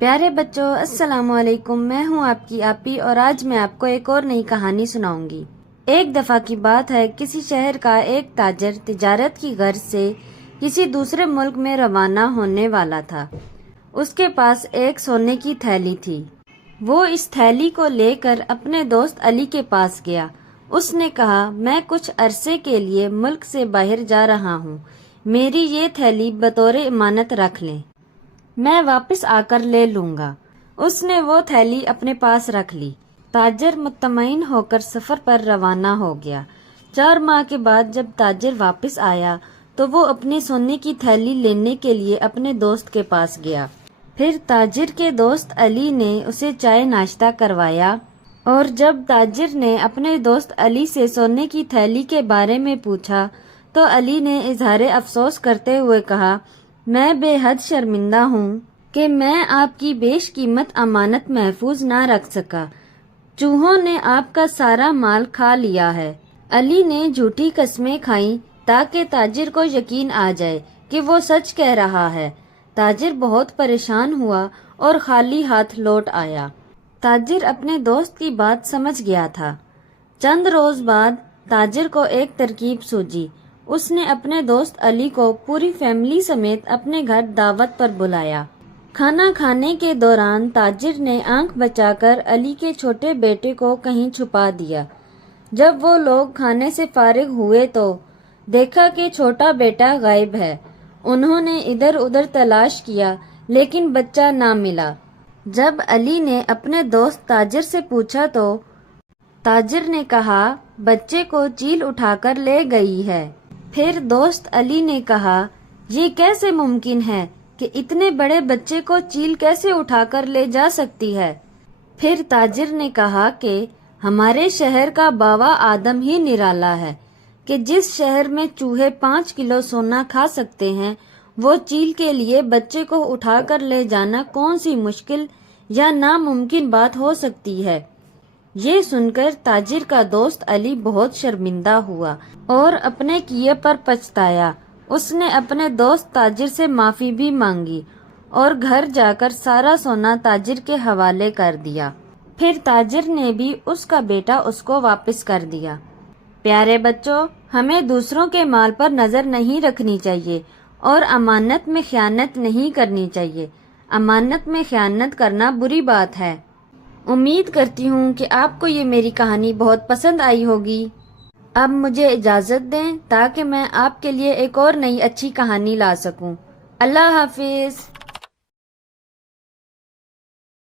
پیارے بچوں، السلام علیکم۔ میں ہوں آپ کی آپی اور آج میں آپ کو ایک اور نئی کہانی سناؤں گی۔ ایک دفعہ کی بات ہے، کسی شہر کا ایک تاجر تجارت کی غرض سے کسی دوسرے ملک میں روانہ ہونے والا تھا۔ اس کے پاس ایک سونے کی تھیلی تھی۔ وہ اس تھیلی کو لے کر اپنے دوست علی کے پاس گیا۔ اس نے کہا، میں کچھ عرصے کے لیے ملک سے باہر جا رہا ہوں، میری یہ تھیلی بطور امانت رکھ لیں، میں واپس آ کر لے لوں گا۔ اس نے وہ تھیلی اپنے پاس رکھ لی۔ تاجر مطمئن ہو کر سفر پر روانہ ہو گیا۔ 4 ماہ کے بعد جب تاجر واپس آیا تو وہ اپنی سونے کی تھیلی لینے کے لیے اپنے دوست کے پاس گیا۔ پھر تاجر کے دوست علی نے اسے چائے ناشتہ کروایا، اور جب تاجر نے اپنے دوست علی سے سونے کی تھیلی کے بارے میں پوچھا تو علی نے اظہار افسوس کرتے ہوئے کہا، میں بے حد شرمندہ ہوں کہ میں آپ کی بیش قیمت امانت محفوظ نہ رکھ سکا۔ چوہوں نے آپ کا سارا مال کھا لیا ہے۔ علی نے جھوٹی قسمیں کھائیں تاکہ تاجر کو یقین آ جائے کہ وہ سچ کہہ رہا ہے۔ تاجر بہت پریشان ہوا اور خالی ہاتھ لوٹ آیا۔ تاجر اپنے دوست کی بات سمجھ گیا تھا۔ چند روز بعد تاجر کو ایک ترکیب سوجی۔ اس نے اپنے دوست علی کو پوری فیملی سمیت اپنے گھر دعوت پر بلایا۔ کھانا کھانے کے دوران تاجر نے آنکھ بچا کر علی کے چھوٹے بیٹے کو کہیں چھپا دیا۔ جب وہ لوگ کھانے سے فارغ ہوئے تو دیکھا کہ چھوٹا بیٹا غائب ہے۔ انہوں نے ادھر ادھر تلاش کیا لیکن بچہ نہ ملا۔ جب علی نے اپنے دوست تاجر سے پوچھا تو تاجر نے کہا، بچے کو چیل اٹھا کر لے گئی ہے۔ پھر دوست علی نے کہا، یہ کیسے ممکن ہے کہ اتنے بڑے بچے کو چیل کیسے اٹھا کر لے جا سکتی ہے؟ پھر تاجر نے کہا کہ ہمارے شہر کا باوا آدم ہی نرالا ہے کہ جس شہر میں چوہے 5 کلو سونا کھا سکتے ہیں، وہ چیل کے لیے بچے کو اٹھا کر لے جانا کون سی مشکل یا ناممکن بات ہو سکتی ہے؟ یہ سن کر تاجر کا دوست علی بہت شرمندہ ہوا اور اپنے کیے پر پچھتایا۔ اس نے اپنے دوست تاجر سے معافی بھی مانگی اور گھر جا کر سارا سونا تاجر کے حوالے کر دیا۔ پھر تاجر نے بھی اس کا بیٹا اس کو واپس کر دیا۔ پیارے بچوں، ہمیں دوسروں کے مال پر نظر نہیں رکھنی چاہیے اور امانت میں خیانت نہیں کرنی چاہیے۔ امانت میں خیانت کرنا بری بات ہے۔ امید کرتی ہوں کہ آپ کو یہ میری کہانی بہت پسند آئی ہوگی۔ اب مجھے اجازت دیں تاکہ میں آپ کے لیے ایک اور نئی اچھی کہانی لا سکوں۔ اللہ حافظ۔